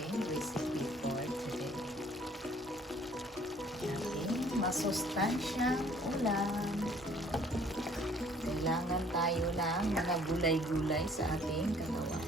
ating recipe for today. Ating masustansyang ulam. Kailangan tayo ng mga gulay-gulay sa ating katawan.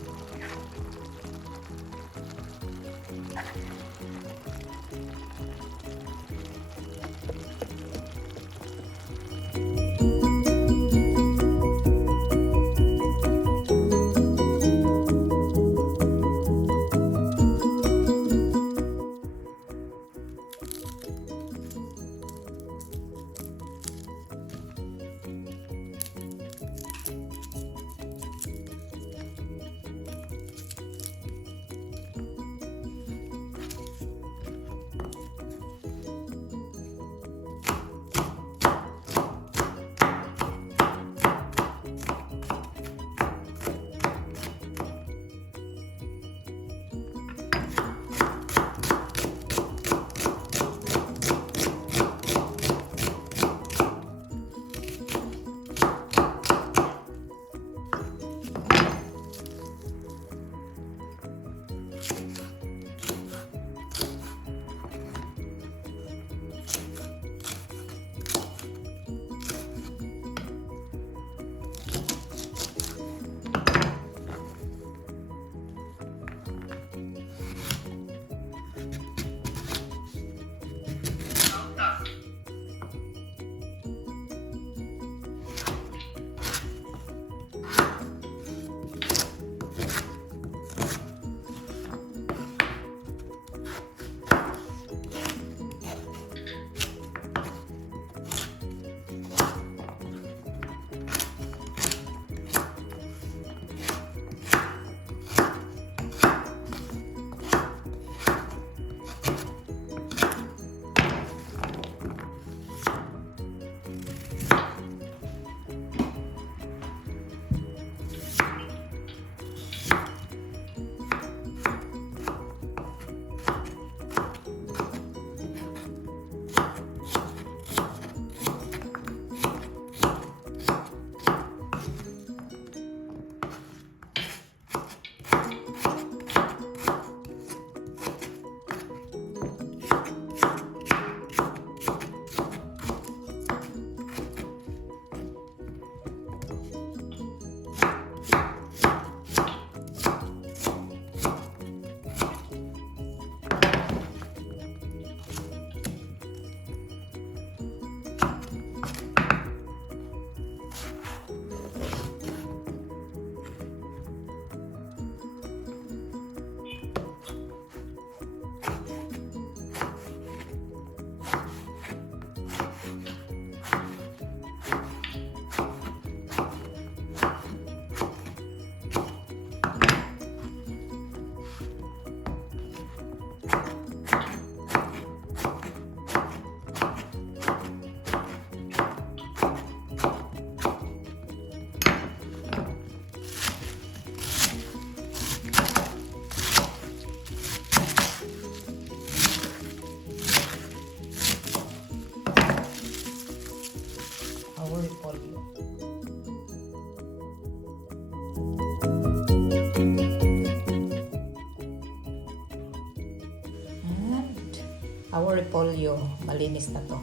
Our repolyo, malinis na to.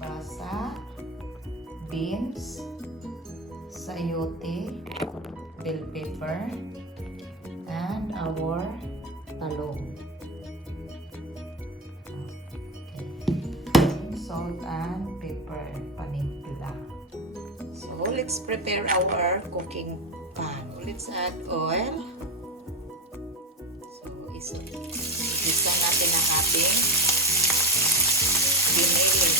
Basa, beans, sayote, bell pepper, and our talong. Okay. Salt and pepper, panimpla. So let's prepare our cooking pan. Let's add oil. So isa natin ang ating giniling.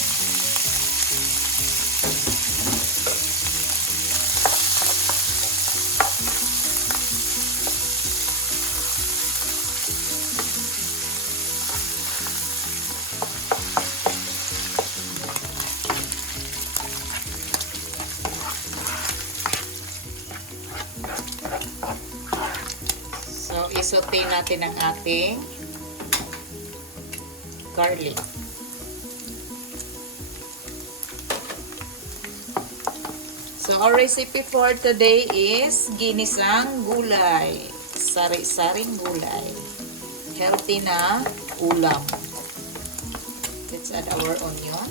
So, isote natin ang ating garlic. So, our recipe for today is ginisang gulay. Sari-saring gulay. healthy na ulam. Let's add our onion.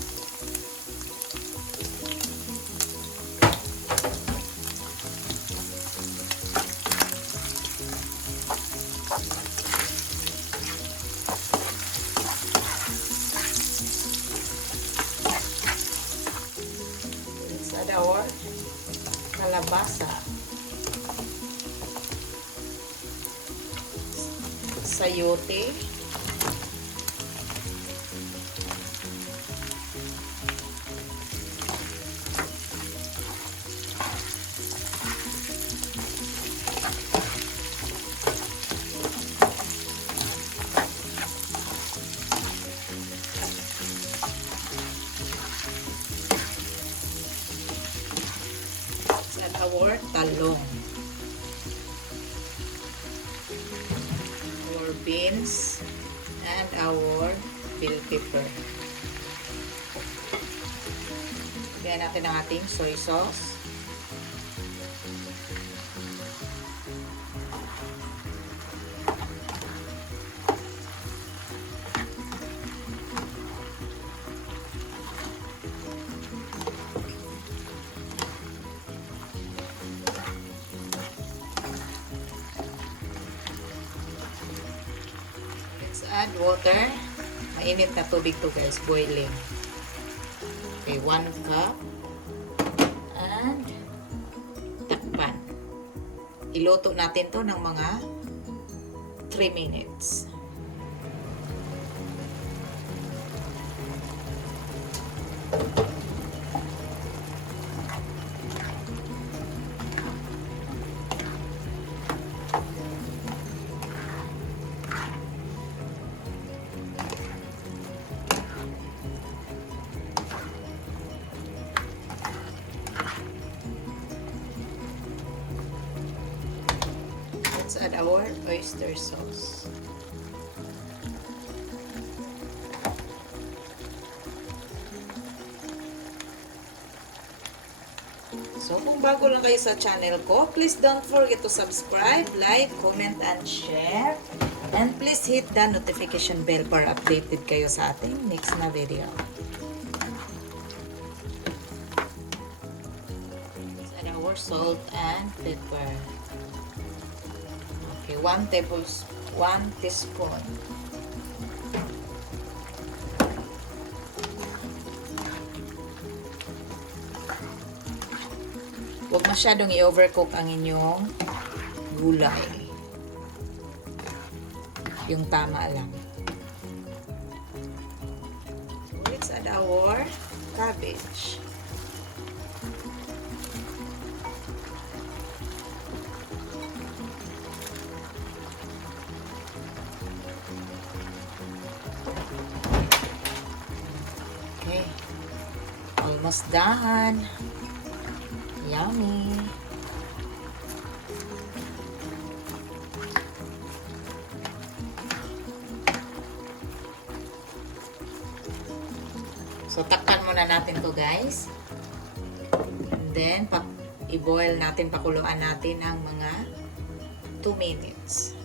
Let's add our kalabasa. Sayote. Our talong, our beans, and our bell pepper. Lagyan natin ang ating soy sauce. Add water. Mainit na tubig to guys, boiling. Okay, 1 cup. And takpan. Iluto natin to ng mga 3 minutes. Let's add our oyster sauce. So, kung bago lang kayo sa channel ko, please don't forget to subscribe, like, comment, and share. And please hit the notification bell para updated kayo sa ating next na video. Let's add our salt and pepper. Okay, 1 teaspoon. Huwag masyadong i-overcook ang inyong gulay. Yung tama lang. Let's add our cabbage. Okay. Almost done. Yummy. So, takpan muna natin to guys. And then, i-boil natin, pakuluan natin ng mga 2 minutes.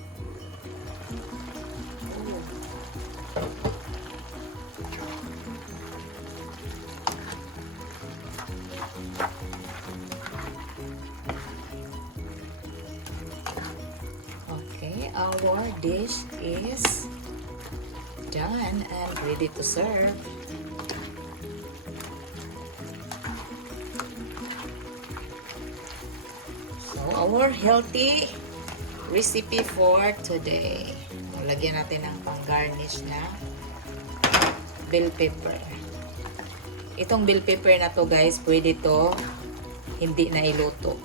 Okay, our dish is done and ready to serve. So, our healthy recipe for today. Lagyan natin ng pang-garnish na bell pepper. Itong bell pepper na to guys, pwede to hindi na iluto.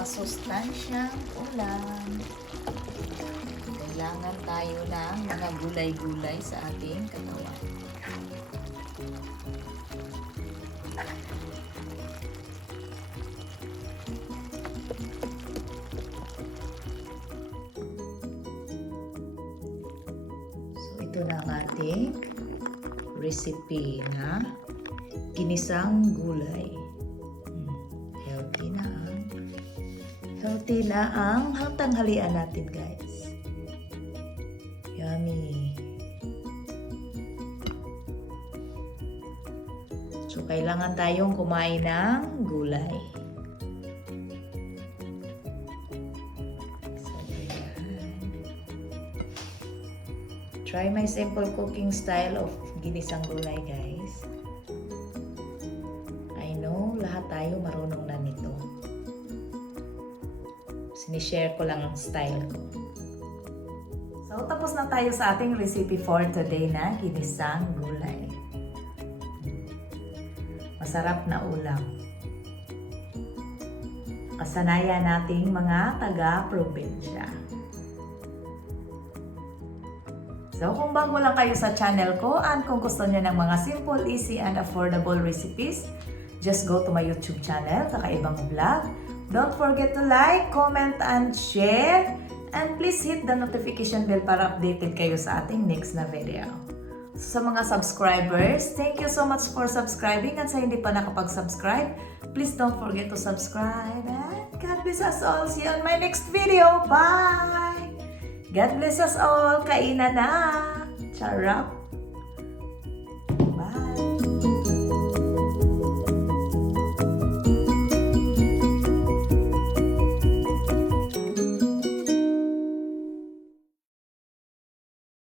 masustansyang ulam. Kailangan tayo ng mga gulay-gulay sa ating katawan. So, ito na ang ating recipe na ginisang gulay. Healthy na ang tanghalian natin, guys. Yummy. So, kailangan tayong kumain ng gulay. So, try my simple cooking style of ginisang gulay, guys. I know, lahat tayo marunong na nito. Sinishare ko lang ang style ko. So, tapos na tayo sa ating recipe for today na ginisang gulay. Masarap na ulam. Kasanayan nating mga taga-probinsya. So, kung bago lang kayo sa channel ko and kung gusto niyo ng mga simple, easy, and affordable recipes, just go to my YouTube channel, Kaka'EVAng Vlog. Don't forget to like, comment, and share. And please hit the notification bell para updated kayo sa ating next na video. So, sa mga subscribers, thank you so much for subscribing. At sa hindi pa nakapag-subscribe, please don't forget to subscribe. And God bless us all. See you on my next video. Bye! God bless us all. Kainan na! Charap!